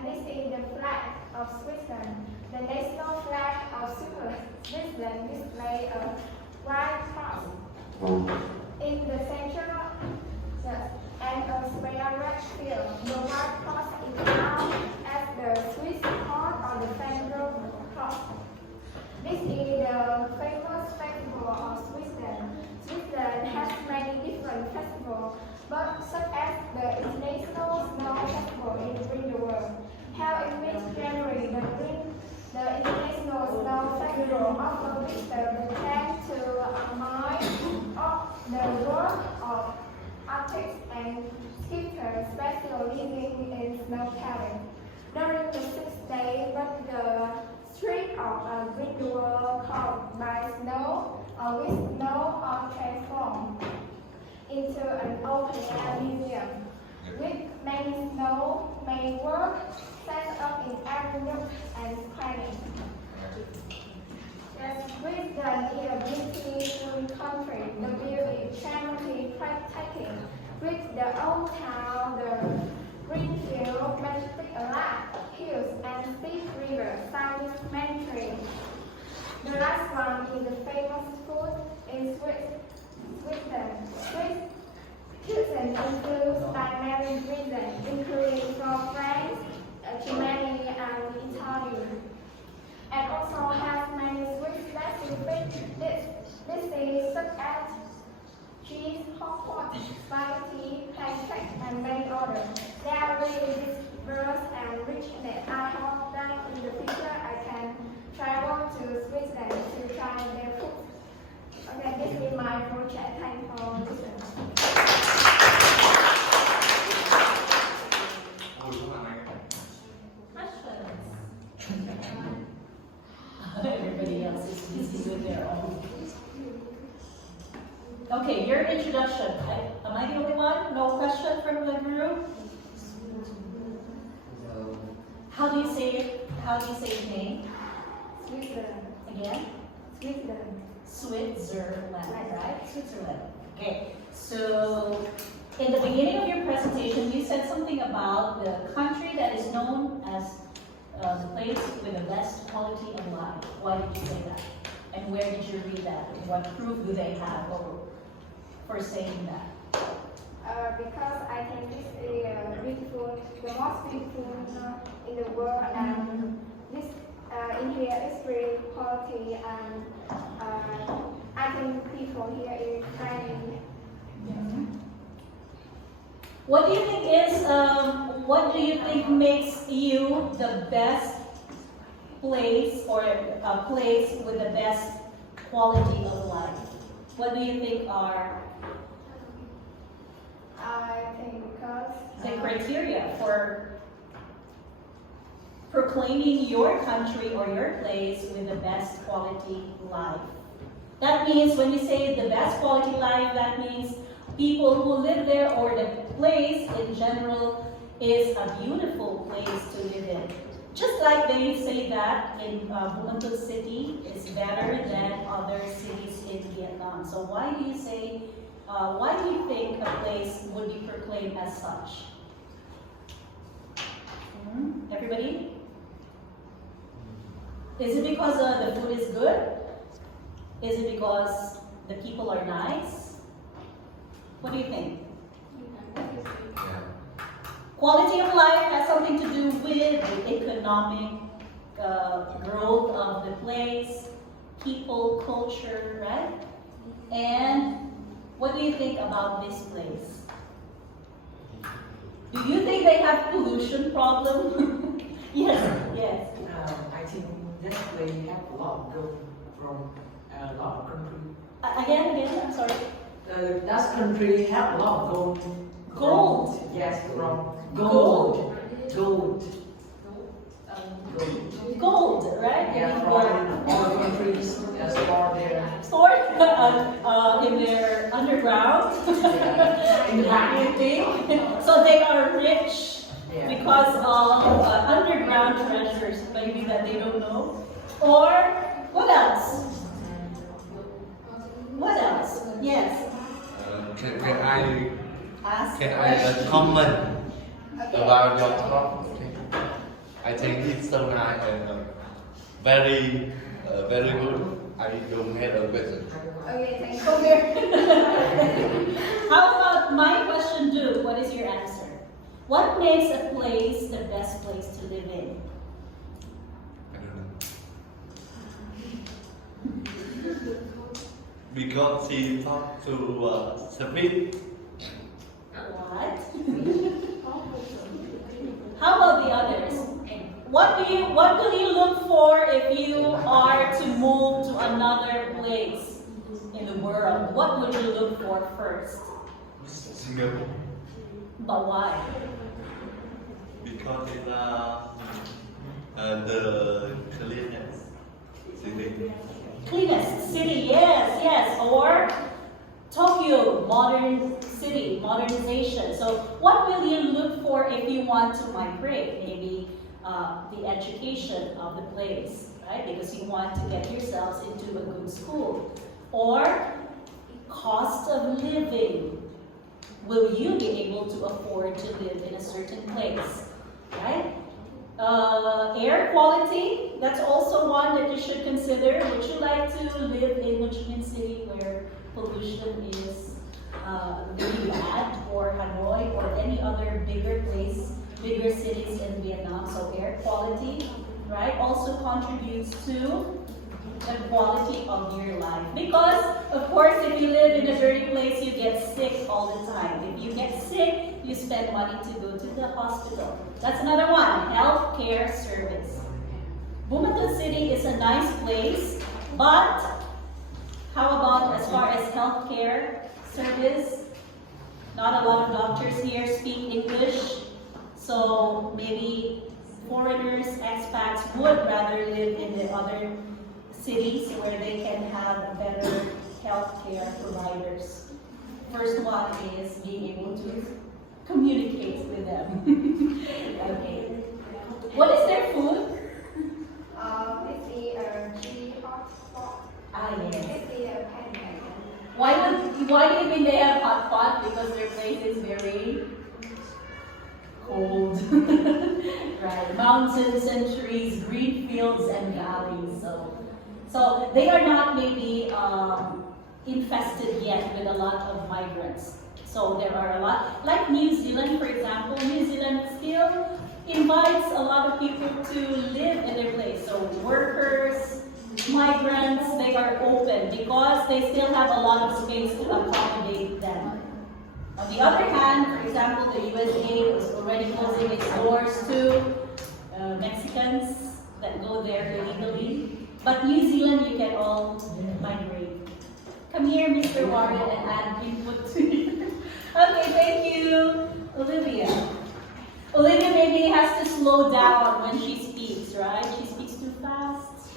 And this is the flag of Switzerland. The national flag of Switzerland displays a white cross in the center and a square red field. The white cross is known as the Swiss cross or the federal cross. This is the famous festival of Switzerland. Switzerland has many different festivals, but such as the International Snow Festival in the world. Held in mid-January, the International Snow Festival offers visitors the chance to admire the work of artists and sculptors, especially living in snow cabins. During the 6 days, the streets of the world covered by snow or with snow are transformed into an open-air museum with many snow-made work set up in every nook and cranny. Switzerland is a beautiful country. The view is truly breathtaking. With the old town, the green field, majestic hills, and steep river, sounding many trees. The last one is the famous food in Switzerland. Cuisine includes many cuisines, including from France, Germany, and Italy, and also has many Swiss-specific dishes such as cheese, hot pot, spaghetti, pancakes, and many others. They are really diverse and rich in it. I hope that in the future I can travel to Switzerland to try their food. Okay, this is my project. Thank you for listening. Everybody else is busy with their own. Okay, your introduction. Am I the only one? No question from the group? How do you say it? How do you say your name? Switzerland. Again? Switzerland. Switzerland, right? Switzerland. Okay. So, in the beginning of your presentation, you said something about the country that is known as the place with the best quality of life. Why did you say that? And where did you read that? And what proof do they have for saying that? Because I think this is beautiful, the most beautiful in the world, and this in here is very quality, and I think people here is friendly. What do you think what do you think makes you the best place or a place with the best quality of life? What do you think are I think because the criteria for proclaiming your country or your place with the best quality life? That means when you say the best quality life, that means people who live there or the place in general is a beautiful place to live in. Just like they say that in Bhutan City is better than other cities in Vietnam. So why do you say, why do you think a place would be proclaimed as such? Everybody? Is it because the food is good? Is it because the people are nice? What do you think? Quality of life has something to do with the economic growth of the place, people, culture, right? And what do you think about this place? Do you think they have pollution problem? Yes. I think this place have a lot of gold from a lot of countries. Again, I'm sorry. That country have a lot of gold. Gold? Yes, from gold. Gold. Gold, right? Yeah, from all countries stored there. Stored in their underground. In the back. You think? So they are rich because of underground treasures, maybe that they don't know. Or what else? What else? Yes. Can I Ask. comment about your talk? I think it's so nice and very, very good. I don't have a question. Okay, thank you. Come here. How about my question, Duke? What is your answer? What makes a place the best place to live in? I don't know. Because he talked to speak. What? How about the others? What will you look for if you are to move to another place in the world? What would you look for first? Singapore. But why? Because it's the cleanest city. Cleanest city, yes. Or Tokyo, modern city, modernization. So what will you look for if you want to migrate? Maybe the education of the place, right? Because you want to get yourselves into a good school. Or cost of living. Will you be able to afford to live in a certain place, right? Air quality, that's also one that you should consider. Would you like to live in Ho Chi Minh City where pollution is really bad, or Hanoi, or any other bigger place, bigger cities in Vietnam? So air quality, right, also contributes to the quality of your life. Because, of course, if you live in a dirty place, you get sick all the time. If you get sick, you spend money to go to the hospital. That's another one, healthcare service. Bumatan City is a nice place, but how about as far as healthcare service? Not a lot of doctors here speak English, so maybe foreigners, expats would rather live in the other cities where they can have better healthcare providers. First one is being able to communicate with them. Okay. What is their food? It's the chili hot pot. Yes. It's the pancake. Why do you think they have hot pot? Because their place is very cold. Right. Mountains and trees, green fields and valleys. So they are not maybe infested yet with a lot of migrants. So there are a lot, like New Zealand, for example. New Zealand still invites a lot of people to live in their place. So workers, migrants, they are open because they still have a lot of space to accommodate them. On the other hand, for example, the USA is already closing its doors to Mexicans that go there illegally. But New Zealand, you can all migrate. Come here, Mr. Warren, and add input to you. Okay, thank you, Olivia. Olivia maybe has to slow down when she speaks, right? She speaks too fast.